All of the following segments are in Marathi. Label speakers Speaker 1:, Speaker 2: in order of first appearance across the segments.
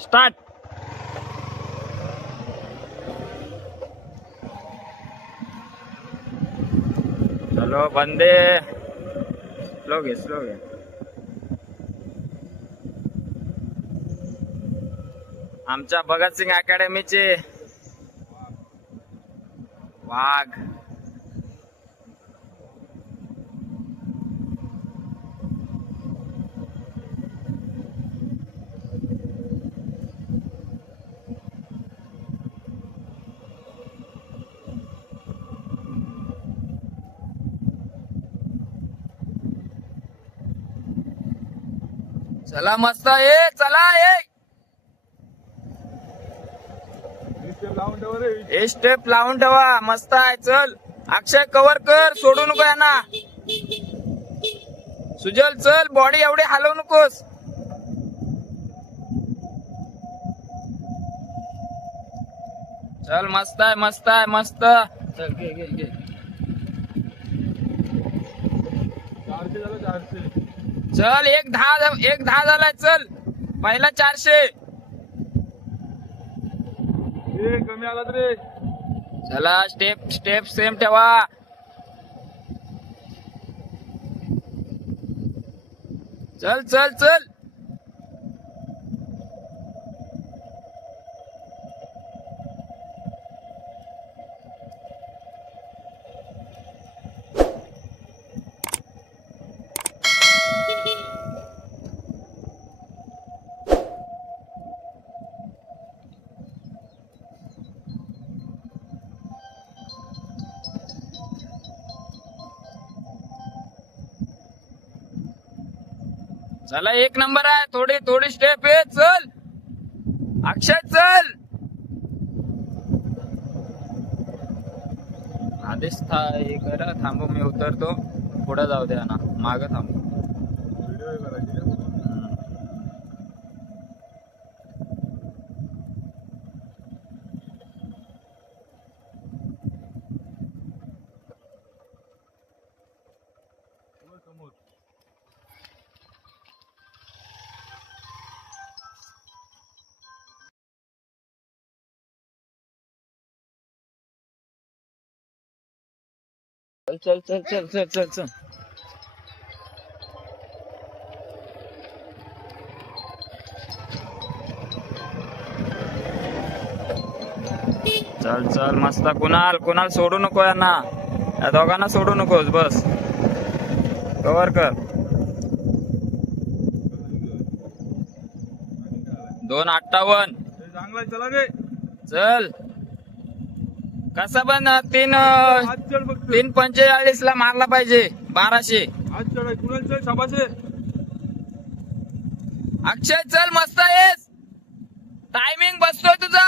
Speaker 1: स्टार्ट. चलो बंदे. स्लो घे स्लो घे आमच्या भगतसिंग अकॅडमीचे वाघ. चला मस्त ये चला ये हे स्टेप लावून ठेवा मस्त आहे चल. अक्षय कव्हर कर सोडू नको यांना. सुजल चल बॉडी एवढी हलवू नकोस. चल मस्त आहे मस्त आहे मस्त. चल घे घे घे. चल एक दहा एक दहा झालाय चल. पहिला चारशे.
Speaker 2: कमी आला रे.
Speaker 1: चला स्टेप स्टेप सेम ठेवा. चल चल चल. चला एक नंबर आहे. थोडी थोडी स्टेप आहे चल. अक्षय चल. आधीच था हे करा. थांबू मी उतरतो. पुढे जाऊ द्या ना. माग थांबू. चल चल चल चल चल चल चल. चल चल मस्त. कुणाल कुणाल सोडू नको यांना. या दोघांना सोडू नकोस बस. कव्हर कर. दोन अठ्ठावन्न.
Speaker 2: चांगला चला रे
Speaker 1: चल. कसा पण तीन तीन पंचेचाळीस ला मारला पाहिजे बाराशे. अक्षय चल मस्त आहेस. टायमिंग बसतोय तुझा.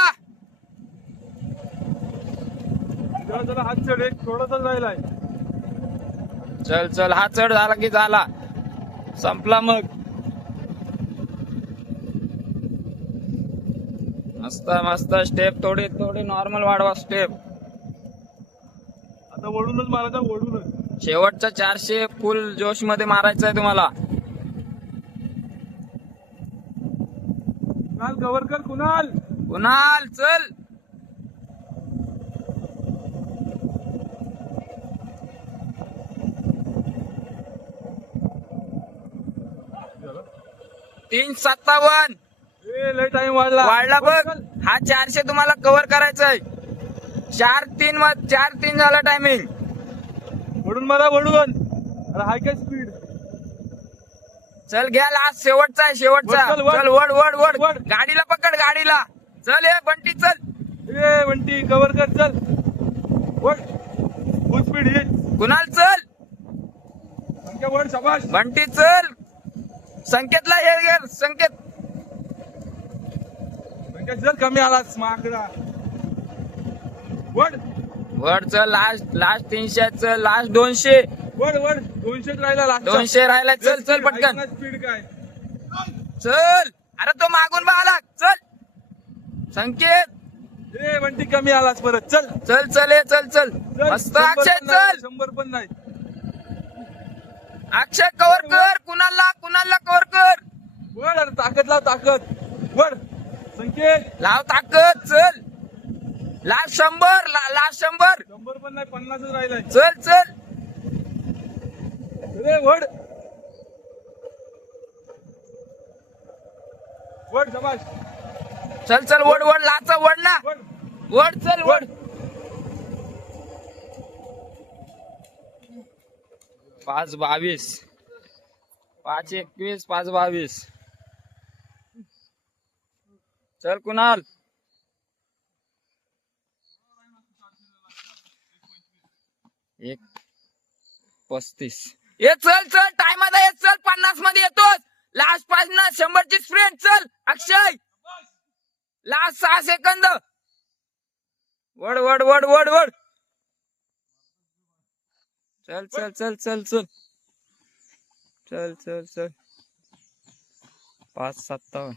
Speaker 2: चला चला हात चढ एक राहिलाय.
Speaker 1: चल चल हा चढ झाला की झाला. संपला मग. मस्त मस्त स्टेप थोडी थोडी नॉर्मल वाढवा स्टेप
Speaker 2: आता वळूनच मारायचा वळूनच.
Speaker 1: शेवटचा चारशे फुल जोशमध्ये मारायचं आहे तुम्हाला.
Speaker 2: कुणाल कव्हर कर कुणाल?
Speaker 1: कुणाल चल. तीन सत्तावन्न.
Speaker 2: ए लय टाइम वाढला.
Speaker 1: वाढला बघ. हा चारशे तुम्हाला कव्हर करायचा आहे. चार तीन म- चार तीन झाला टायमिंग
Speaker 2: मारा वळून अरे हाय काय स्पीड
Speaker 1: चल घ्या लास्ट शेवटचा आहे शेवटचा.
Speaker 2: वड, चल, वड.
Speaker 1: चल वड वड वड.
Speaker 2: वड.
Speaker 1: गाडीला पकड गाडीला. चल ये बंटी चल.
Speaker 2: ए वंटी कव्हर कर चल. वळ फुल स्पीड ये.
Speaker 1: कुणाल चल.
Speaker 2: संख्या वळ शाबाश
Speaker 1: बंटी चल. संकेतला हे घे संकेत.
Speaker 2: संख्या जर कमी आलास माकडा.
Speaker 1: वड. चल लास्ट लास्ट तीनशे चल लास्ट दोनशे.
Speaker 2: वळ वळ दोनशेच राहिला लास्ट
Speaker 1: दोनशे राहिला. चल चल पटकन.
Speaker 2: स्पीड काय?
Speaker 1: चल. अरे तो मागून बा आला. चल. संकेत.
Speaker 2: ए वंटी कमी आलास परत. चल.
Speaker 1: चल चल ये चल चल. मस्त अक्षय चल.
Speaker 2: शंभर पण नाही.
Speaker 1: अक्षय कव्हर कर. कुणाला कुणाला कव्हर कर?
Speaker 2: वळ अरे ताकद लाव ताकद. वळ संकेत.
Speaker 1: लाव ताकद चल. लास्ट शंभर लास्ट शंभर.
Speaker 2: शंभर पण नाही पन्नासच राहिलाय.
Speaker 1: चल चल.
Speaker 2: वड. वड शबाश
Speaker 1: चल चल वड वड लाचा वड ना.
Speaker 2: वड.
Speaker 1: वड चल वड. पाच बावीस. पाच एकवीस पाच बावीस. चल कुणाल. एक पस्तीस. ये चल चल टायमात ये चल पन्नासमध्ये येतोच लास्ट पाच ना शंभरची स्प्रिंट चल अक्षय. लास्ट सहा सेकंद वड वड वड वड वड. चल चल चल चल चल. चल चल चल. पाच सत्तावन्न.